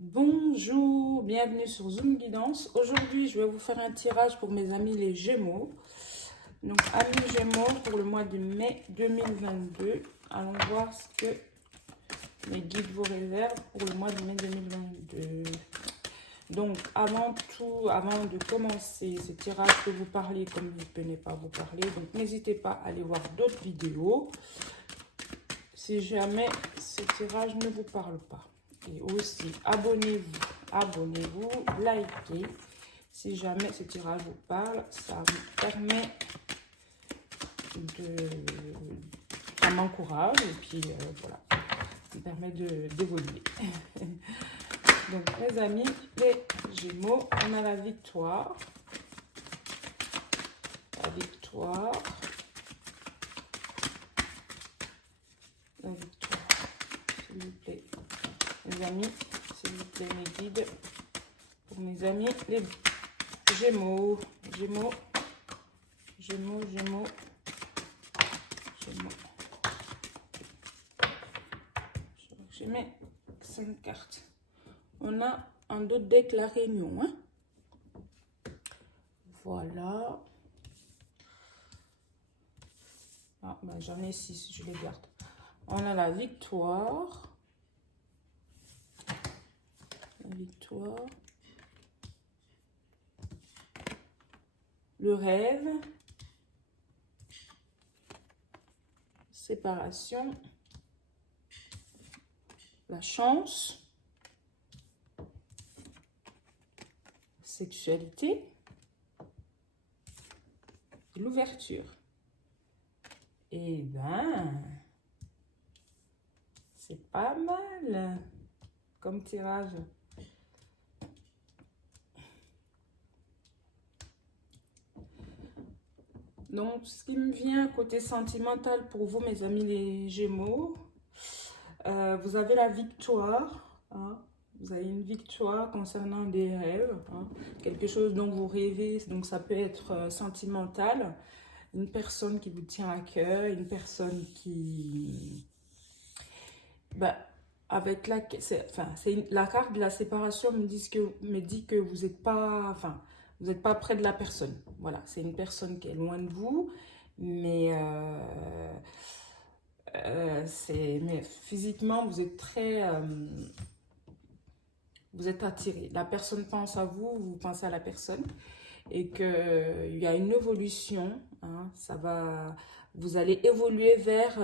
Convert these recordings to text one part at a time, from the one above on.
Bonjour, bienvenue sur Zoom Guidance. Aujourd'hui, je vais vous faire un tirage pour mes amis les Gémeaux. Donc, amis Gémeaux pour le mois de mai 2022. Allons voir ce que mes guides vous réservent pour le mois de mai 2022. Donc, avant de commencer ce tirage, je peux vous parler comme je ne peux pas vous parler. Donc, n'hésitez pas à aller voir d'autres vidéos si jamais ce tirage ne vous parle pas. Et aussi, abonnez-vous, likez. Si jamais ce tirage vous parle, ça me permet ça m'encourage et puis voilà, ça me permet d'évoluer. Donc mes amis, les Gémeaux, on a la victoire. La victoire. La victoire. S'il vous plaît. Mes amis, s'il vous plaît, mes guides. Pour mes amis, les Gémeaux. Gémeaux. Gémeaux, Gémeaux. Gémeaux. Je mets 5 cartes. On a un autre deck la Réunion. Hein? Voilà. Ah, ben, j'en ai 6, je les garde. On a la victoire. La victoire. Le rêve. Séparation. La chance. Sexualité. L'ouverture. Eh ben, c'est pas mal comme tirage. Donc, ce qui me vient côté sentimental pour vous, mes amis les Gémeaux, vous avez la victoire. Hein, vous avez une victoire concernant des rêves. Hein, quelque chose dont vous rêvez. Donc, ça peut être sentimental. Une personne qui vous tient à cœur. Une personne qui... Ben, avec la... la carte de la séparation me dit que vous n'êtes pas... Enfin, vous n'êtes pas près de la personne. Voilà, c'est une personne qui est loin de vous, mais, mais physiquement, vous êtes très... vous êtes attiré. La personne pense à vous, vous pensez à la personne. Et qu'il y a une évolution. Hein, ça va... Vous allez évoluer vers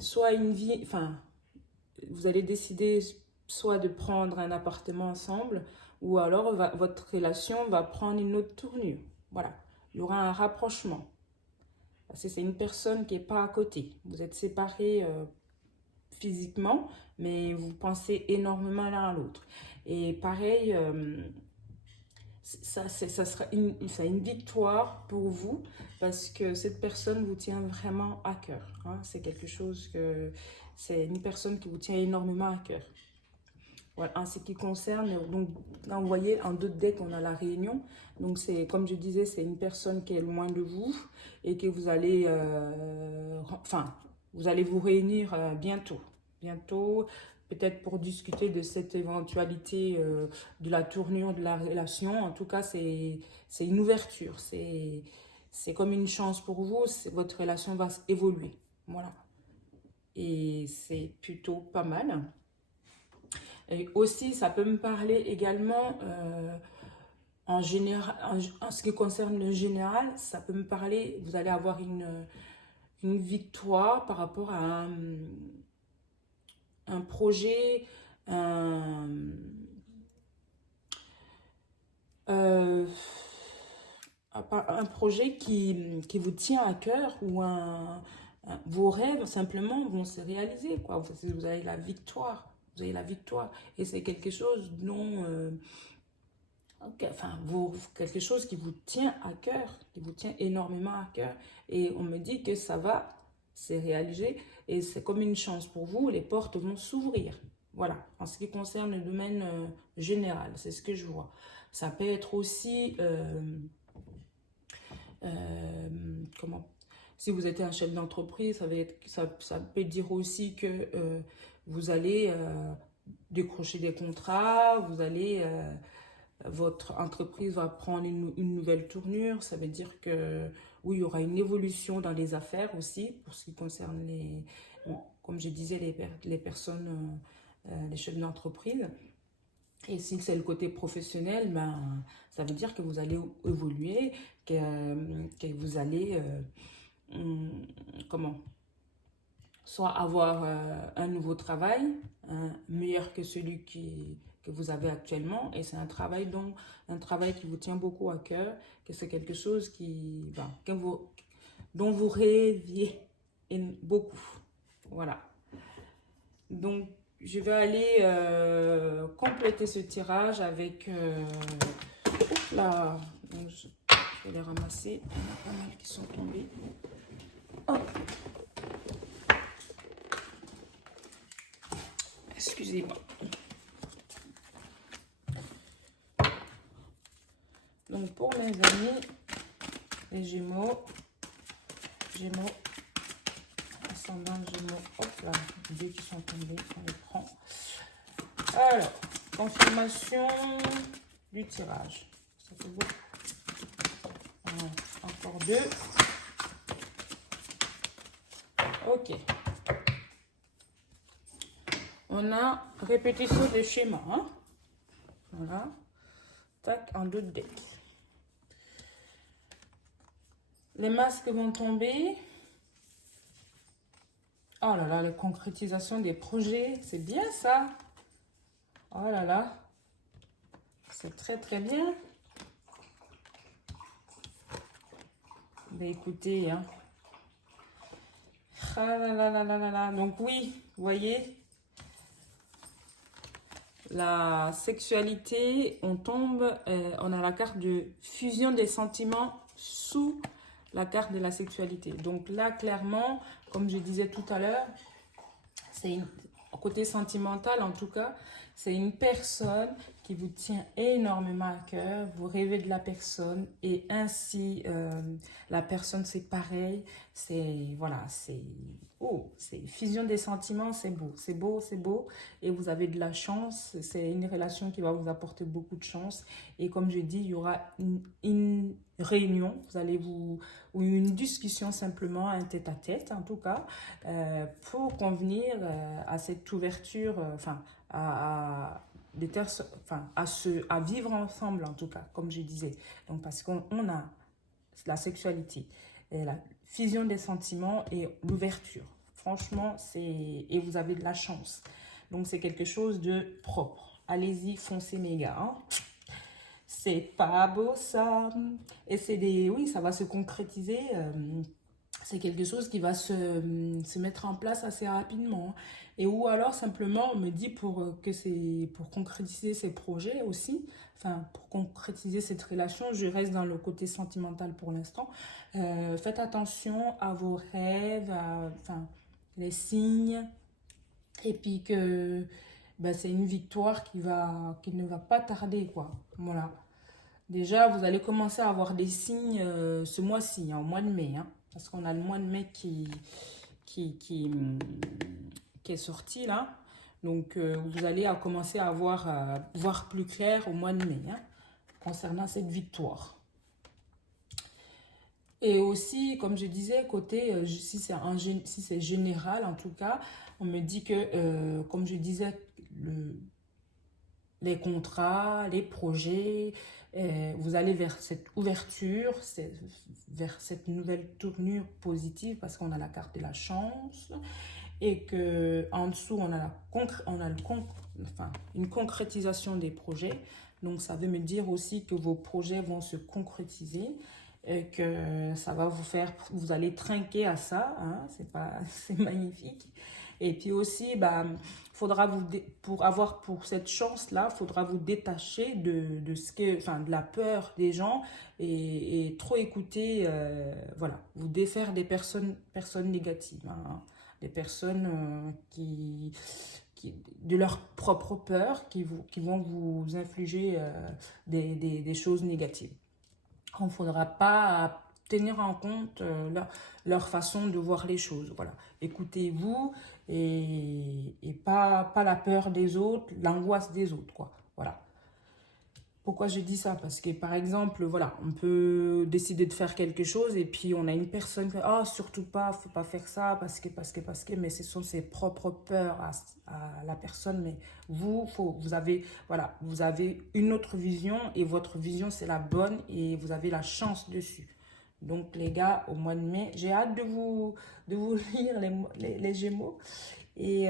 soit une vie... Enfin, vous allez décider soit de prendre un appartement ensemble, ou alors votre relation va prendre une autre tournure. Voilà, il y aura un rapprochement. Parce que c'est une personne qui n'est pas à côté. Vous êtes séparés physiquement, mais vous pensez énormément l'un à l'autre. Et pareil, ça sera une victoire pour vous, parce que cette personne vous tient vraiment à cœur. Hein. C'est quelque chose que... C'est une personne qui vous tient énormément à cœur. Voilà, en ce qui concerne, donc, là, vous voyez, en d'autres decks, on a la réunion. Donc, c'est comme je disais, c'est une personne qui est loin de vous et que vous allez, vous allez vous réunir bientôt. Bientôt, peut-être pour discuter de cette éventualité de la tournure de la relation. En tout cas, c'est une ouverture. C'est comme une chance pour vous. Votre relation va évoluer. Voilà. Et c'est plutôt pas mal. Et aussi, ça peut me parler également, en général, en ce qui concerne le général, ça peut me parler, vous allez avoir une victoire par rapport à un projet, euh, un projet qui vous tient à cœur ou vos rêves simplement vont se réaliser, quoi. Vous avez la victoire. Vous avez la victoire. Et c'est quelque chose dont... enfin, quelque chose qui vous tient à cœur, qui vous tient énormément à cœur. Et on me dit que ça va se réaliser. Et c'est comme une chance pour vous. Les portes vont s'ouvrir. Voilà. En ce qui concerne le domaine général, c'est ce que je vois. Ça peut être aussi... comment... Si vous êtes un chef d'entreprise, ça peut dire aussi que vous allez décrocher des contrats, vous allez, votre entreprise va prendre une nouvelle tournure. Ça veut dire que oui, il y aura une évolution dans les affaires aussi, pour ce qui concerne comme je disais, les personnes, les chefs d'entreprise. Et si c'est le côté professionnel, ben, ça veut dire que vous allez évoluer, que vous allez, comment, soit avoir un nouveau travail, meilleur que celui que vous avez actuellement. Et c'est un travail qui vous tient beaucoup à cœur, que c'est quelque chose ben, dont vous rêviez beaucoup. Voilà. Donc, je vais aller compléter ce tirage avec... là, je vais les ramasser. Il y en a pas mal qui sont tombés. Hop. Excusez-moi. Donc, pour mes amis, les Gémeaux, ascendant Gémeaux, hop là, deux qui sont tombés, on les prend. Alors, confirmation du tirage. Ça fait beau. Voilà, encore deux. Ok. On a répétition des schémas. Hein? Voilà. Tac, en deux decks. Les masques vont tomber. Oh là là, les concrétisations des projets. C'est bien ça. Oh là là. C'est très très bien. Ben écoutez, hein. Ah là là là là là là. Donc oui, vous voyez, la sexualité, on tombe, on a la carte de fusion des sentiments sous la carte de la sexualité. Donc là, clairement, comme je disais tout à l'heure, c'est côté sentimental en tout cas, c'est une personne qui vous tient énormément à cœur, vous rêvez de la personne et ainsi la personne c'est pareil, c'est voilà, c'est fusion des sentiments, c'est beau, c'est beau, c'est beau et vous avez de la chance, c'est une relation qui va vous apporter beaucoup de chance et comme je dis, il y aura une réunion, ou une discussion simplement, un tête-à-tête en tout cas, pour convenir à cette ouverture, à vivre ensemble en tout cas, comme je disais. Donc parce qu'on a la sexualité, et la fusion des sentiments et l'ouverture. Franchement, et vous avez de la chance. Donc c'est quelque chose de propre. Allez-y, foncez mes gars. Hein. C'est pas beau ça. Et oui, ça va se concrétiser. C'est quelque chose qui va se mettre en place assez rapidement. Et ou alors simplement on me dit pour concrétiser ces projets aussi, enfin pour concrétiser cette relation, je reste dans le côté sentimental pour l'instant. Faites attention à vos rêves, les signes, et puis que ben, c'est une victoire qui ne va pas tarder, quoi. Voilà. Déjà, vous allez commencer à avoir des signes ce mois-ci, hein, au mois de mai. Hein, parce qu'on a le mois de mai qui, qui, qui est sorti là. Donc, vous allez commencer à voir plus clair au mois de mai hein, concernant cette victoire. Et aussi, comme je disais, côté, si c'est général en tout cas, on me dit que, comme je disais, les contrats, les projets, vous allez vers cette ouverture, vers cette nouvelle tournure positive parce qu'on a la carte de la chance et que en dessous on a une concrétisation des projets. Donc ça veut me dire aussi que vos projets vont se concrétiser et que ça va vous allez trinquer à ça, hein, c'est magnifique. Et puis aussi, bah, pour cette chance-là, il faudra vous détacher de de la peur des gens et trop écouter, voilà, vous défaire des personnes négatives, hein, des personnes de leur propre peur qui vont vous infliger des choses négatives. Il ne faudra pas tenir en compte leur façon de voir les choses. Voilà. Écoutez-vous et pas la peur des autres, l'angoisse des autres, quoi. Voilà. Pourquoi je dis ça? Parce que, par exemple, voilà, on peut décider de faire quelque chose et puis on a une personne qui dit, ah, surtout pas, faut pas faire ça parce que, mais ce sont ses propres peurs à la personne. Mais vous avez, voilà, vous avez une autre vision et votre vision, c'est la bonne et vous avez la chance dessus. Donc, les gars, au mois de mai, j'ai hâte de vous lire les Gémeaux. Et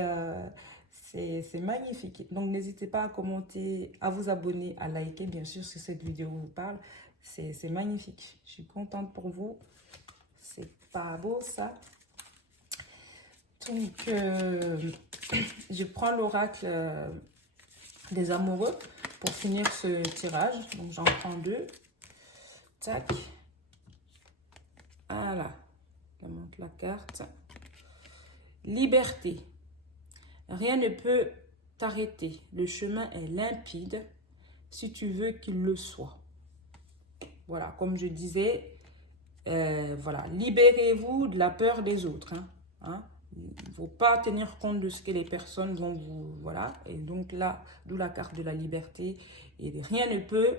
c'est magnifique. Donc, n'hésitez pas à commenter, à vous abonner, à liker, bien sûr, si cette vidéo vous parle. C'est magnifique. Je suis contente pour vous. C'est pas beau, ça. Donc, je prends l'oracle des amoureux pour finir ce tirage. Donc, j'en prends 2. Tac. Voilà. Je monte la carte. Liberté. Rien ne peut t'arrêter. Le chemin est limpide si tu veux qu'il le soit. Voilà, comme je disais, voilà, libérez-vous de la peur des autres. Il ne faut pas tenir compte de ce que les personnes vont vous... Voilà, et donc là, d'où la carte de la liberté. Et rien ne peut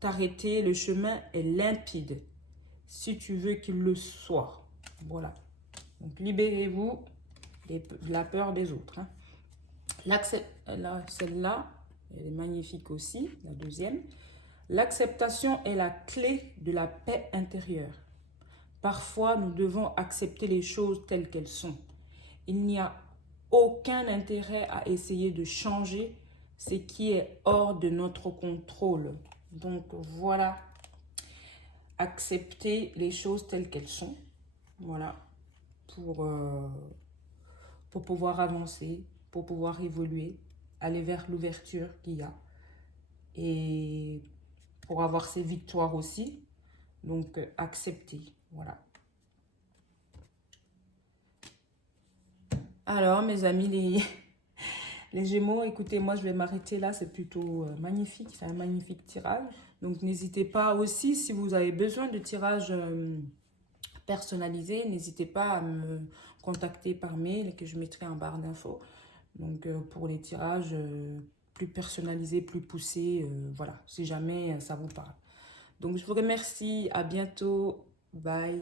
t'arrêter. Le chemin est limpide si tu veux qu'il le soit. Voilà. Donc, libérez-vous de la peur des autres. Celle-là, elle est magnifique aussi, la deuxième. L'acceptation est la clé de la paix intérieure. Parfois, nous devons accepter les choses telles qu'elles sont. Il n'y a aucun intérêt à essayer de changer ce qui est hors de notre contrôle. Donc voilà, accepter les choses telles qu'elles sont. Voilà, pour pouvoir avancer, pour pouvoir évoluer, aller vers l'ouverture qu'il y a. Et pour avoir ses victoires aussi. Donc, accepter. Voilà. Alors, mes amis, les Gémeaux, écoutez, moi, je vais m'arrêter là. C'est plutôt magnifique. C'est un magnifique tirage. Donc, n'hésitez pas aussi, si vous avez besoin de tirages personnalisés, n'hésitez pas à me contacter par mail que je mettrai en barre d'infos. Donc, pour les tirages plus personnalisés, plus poussés, voilà, si jamais ça vous parle. Donc, je vous remercie. À bientôt. Bye.